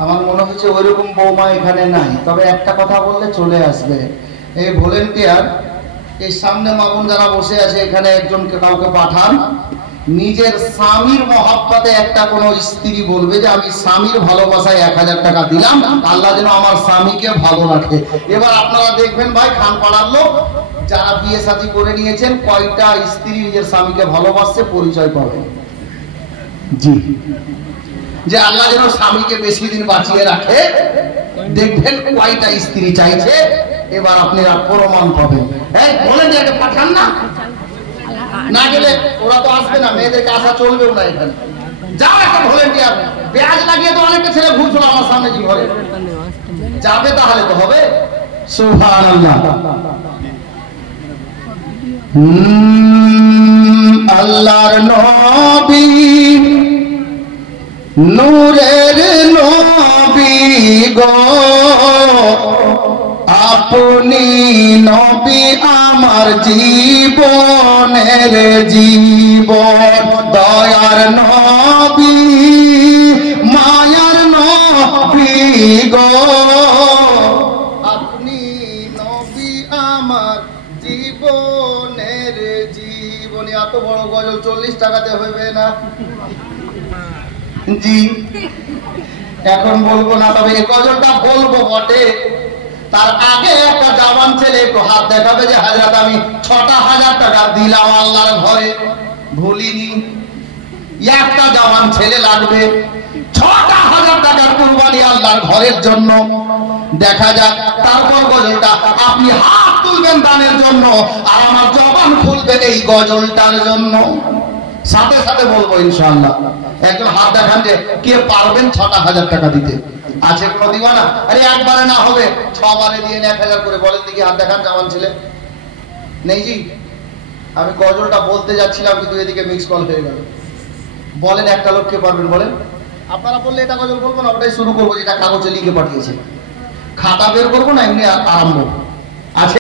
আমার মনে হচ্ছে ওইরকম বৌমা এখানে নাই, তবে একটা কথা বললে চলে আসবে। এই ভলেন্টিয়ার, এই সামনে মামুন যারা বসে আছে এখানে একজনকে কাউকে পাঠান, নিজের স্বামীর মহাব্বতে একটা কোন স্ত্রী বলবে যে আমি স্বামীর ভালোবাসায় 1000 টাকা দিলাম, আল্লাহ যেন আমার স্বামীকে ভালো রাখে। এবার আপনারা দেখবেন ভাই, খান পাড়ার লোক যারা বিয়ে শাদী করে নিয়েছেন কয়টা স্ত্রী নিজের স্বামীকে ভালোবাসছে পরিচয় পাবেন। জি, যে আল্লাহ যেন স্বামীকে বেশি দিন বাঁচিয়ে রাখে, দেখবেন কয়টা স্ত্রী চাইছে। এবার আপনি প্রমাণ পাবেন। হ্যাঁ বলেন যে এটা পাঠান না, না গেলে ওরা তো আসবে না, মেয়েদেরকে আসা চলবেও না এখানে। যাও একটা ভলেন্টিয়ার, পেঁয়াজ লাগিয়ে তো অনেকটা ছেলে ঘুরছিল আমার সামনে কি ঘরে যাবে, তাহলে তো হবে। সুবহানাল্লাহ। আল্লাহর নবী, নূরের নবী গো, আপনি নবী আমার জীবনের জীবন, দয়ার নবী, মায়ার নবী গো, আপনি নবী আমার জীবনের জীবন। এত বড় গজল 40 টাকাতে হইবে না? জি, এখন বলবো না, তবে এই গজলটা বলবো বটে। তার আগে একটা জওয়ান ছেলে একটু হাত দেখাবে যে হাজরাত আমি 6,000 টাকা দিলাম আল্লাহর ঘরে, ভুলিনি। একটা জওয়ান ছেলে লাগবে 6,000 টাকার কুরবানি আল্লাহর ঘরের জন্য। দেখা যাক, তারপর গজলটা আপনি হাত তুলবেন দানের জন্য, আর আমার জবান খুলবে এই গজলটার জন্য। সাথে সাথে বলবো ইনশাআল্লাহ। একজন হাত দেখান যে কে পারবেন 6,000 টাকা দিতে। আছে কোনো দিওয়ানা? আরে একবারে না হবে, 6 বারে দিয়ে 1000 করে। বলেন দেখি হাত দেখান জওয়ান ছেলে। নেই জি, আমি গজলটা বলতে যাচ্ছিলাম কিন্তু এদিকে মিক্স কল হয়ে গেল। বলেন একটা লোক কে পারবেন বলেন। আপনারা বললে এটা গজল বলবো না, ওটাই শুরু করবো যেটা কাগজে লিখে পাঠিয়েছে। খাতা বের করবো না, এমনি আরম্ভ আছে।